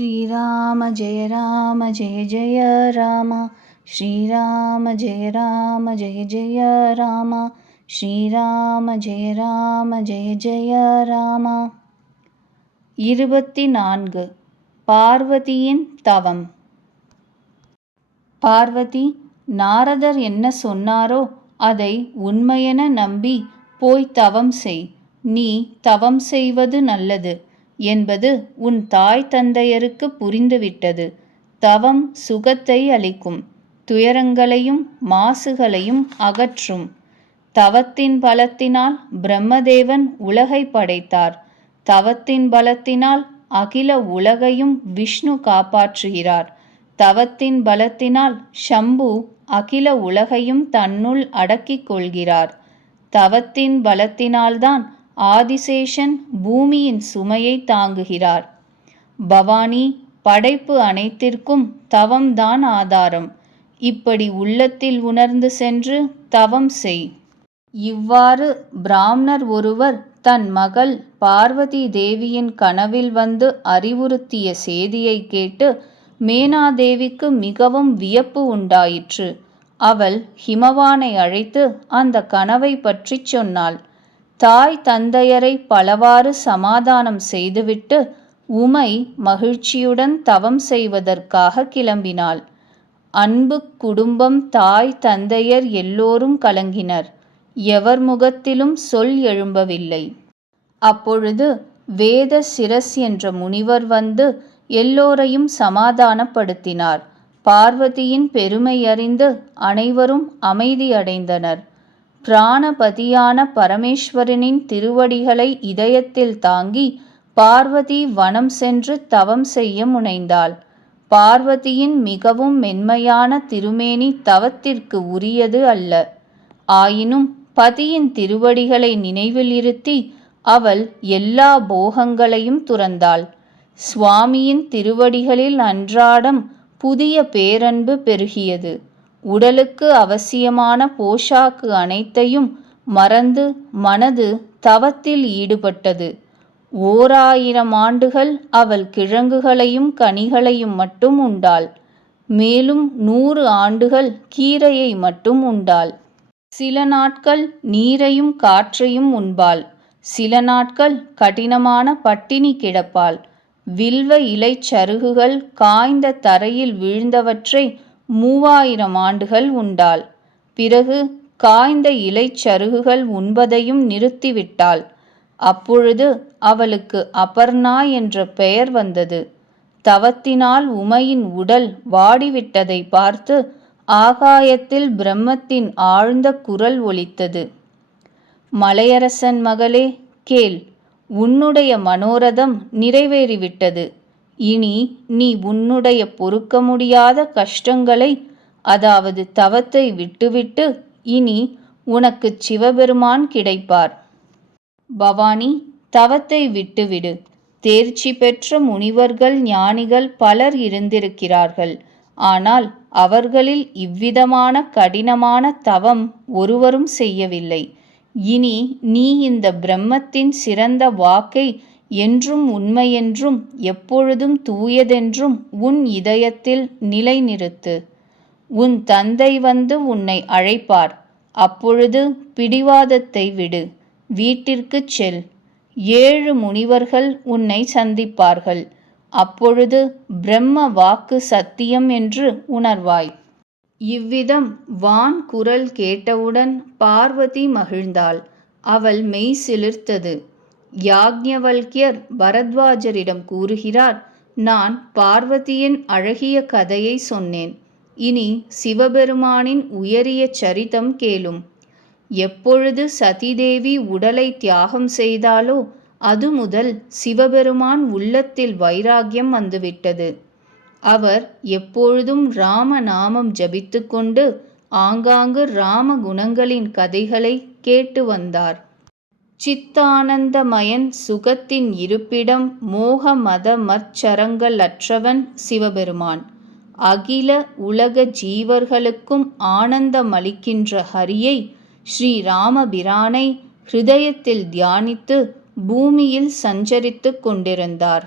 श्रीराम जय जय राम। श्रीराम जय जय राम। श्रीराम जय जय राम। 24 பார்வதியின் தவம். பார்வதி, நாரதர் என்ன சொன்னாரோ அதை உண்மையென நம்பி போய் தவம் செய். நீ தவம் செய்வது நல்லது என்பது உன் தாய் தந்தையருக்கு புரிந்துவிட்டது. தவம் சுகத்தை அளிக்கும், துயரங்களையும் மாசுகளையும் அகற்றும். தவத்தின் பலத்தினால் பிரம்மதேவன் உலகை படைத்தார். தவத்தின் பலத்தினால் அகில உலகையும் விஷ்ணு காப்பாற்றுகிறார். தவத்தின் பலத்தினால் சம்பு அகில உலகையும் தன்னுள் அடக்கிக் கொள்கிறார். தவத்தின் பலத்தினால்தான் ஆதிசேஷன் பூமியின் சுமையை தாங்குகிறார். பவானி, படைப்பு அனைத்திற்கும் தவம்தான் ஆதாரம். இப்படி உள்ளத்தில் உணர்ந்து சென்று தவம் செய். இவ்வாறு பிராமணர் ஒருவர் தன் மகள் பார்வதி தேவியின் கனவில் வந்து அறிவுறுத்திய செய்தியை கேட்டு மேனாதேவிக்கு மிகவும் வியப்பு உண்டாயிற்று. அவள் ஹிமவானை அழைத்து அந்த கனவை பற்றி சொன்னாள். தாய் தந்தையரை பலவாறு சமாதானம் செய்துவிட்டு உமை மகிழ்ச்சியுடன் தவம் செய்வதற்காக கிளம்பினாள். அன்பு குடும்பம், தாய் தந்தையர் எல்லோரும் கலங்கினர். எவர் முகத்திலும் சொல் எழும்பவில்லை. அப்பொழுது வேத சிரஸ் என்ற முனிவர் வந்து எல்லோரையும் சமாதானப்படுத்தினார். பார்வதியின் பெருமை அறிந்து அனைவரும் அமைதியடைந்தனர். பிராணபதியான பரமேஸ்வரனின் திருவடிகளை இதயத்தில் தாங்கி பார்வதி வனம் சென்று தவம் செய்ய முனைந்தாள். பார்வதியின் மிகவும் மென்மையான திருமேனி தவத்திற்கு உரியது அல்ல. ஆயினும் பதியின் திருவடிகளை நினைவில் இருத்தி அவள் எல்லா போகங்களையும் துறந்தாள். சுவாமியின் திருவடிகளில் அன்றாடம் புதிய பேரன்பு பெருகியது. உடலுக்கு அவசியமான போஷாக்கு அனைத்தையும் மறந்து மனது தவத்தில் ஈடுபட்டது. 1000 ஆண்டுகள் அவள் கிழங்குகளையும் கனிகளையும் மட்டும் உண்டாள். மேலும் 100 ஆண்டுகள் கீரையை மட்டும் உண்டாள். சில நாட்கள் நீரையும் காற்றையும் உண்பாள். சில நாட்கள் கடினமான பட்டினி கிடப்பாள். வில்வ இலைச்சருகுகள் காய்ந்த தரையில் வீழ்ந்தவற்றை 3000 ஆண்டுகள் உண்டாள். பிறகு காய்ந்த இலைச்சருகுகள் உண்பதையும் நிறுத்திவிட்டாள். அப்பொழுது அவளுக்கு அபர்ணா என்ற பெயர் வந்தது. தவத்தினால் உமையின் உடல் வாடிவிட்டதை பார்த்து ஆகாயத்தில் பிரம்மத்தின் ஆழ்ந்த குரல் ஒலித்தது. மலையரசன் மகளே, கேள், உன்னுடைய மனோரதம் நிறைவேறிவிட்டது. இனி நீ உன்னுடைய பொறுக்க முடியாத கஷ்டங்களை, அதாவது தவத்தை விட்டுவிட்டு இனி உனக்கு சிவபெருமான் கிடைப்பார். பவானி, தவத்தை விட்டுவிடு. தேர்ச்சி பெற்ற முனிவர்கள் ஞானிகள் பலர் இருந்திருக்கிறார்கள். ஆனால் அவர்களில் இவ்விதமான கடினமான தவம் ஒருவரும் செய்யவில்லை. இனி நீ இந்த பிரம்மத்தின் சிறந்த வாக்கை என்றும் உண்மையென்றும் எப்பொழுதும் தூயதென்றும் உன் இதயத்தில் நிலைநிறுத்து. உன் தந்தை வந்து உன்னை அழைப்பார். அப்பொழுது பிடிவாதத்தை விடு. வீட்டிற்குச் செல். 7 முனிவர்கள் உன்னை சந்திப்பார்கள். அப்பொழுது பிரம்ம வாக்கு சத்தியம் என்று உணர்வாய். இவ்விதம் வான் குரல் கேட்டவுடன் பார்வதி மகிழ்ந்தாள். அவள் மெய் சிலிர்த்தது. யாக்ஞவல்கியர் பரத்வாஜரிடம் கூறுகிறார், நான் பார்வதியின் அழகிய கதையை சொன்னேன். இனி சிவபெருமானின் உயரிய சரிதம் கேளும். எப்பொழுது சதிதேவி உடலை தியாகம் செய்தாலோ அது முதல் சிவபெருமான் உள்ளத்தில் வைராகியம் வந்துவிட்டது. அவர் எப்பொழுதும் ராம நாமம் ஜபித்து கொண்டு ஆங்காங்கு ராம குணங்களின் கதைகளை கேட்டு வந்தார். சித்தானந்தமயன், சுகத்தின் இருப்பிடம், மோக மத மற்சரங்களற்றவன் சிவபெருமான். அகில உலக ஜீவர்களுக்கும் ஆனந்தமளிக்கின்ற ஹரியை, ஸ்ரீராமபிரானை ஹிருதயத்தில் தியானித்து பூமியில் சஞ்சரித்து கொண்டிருந்தார்.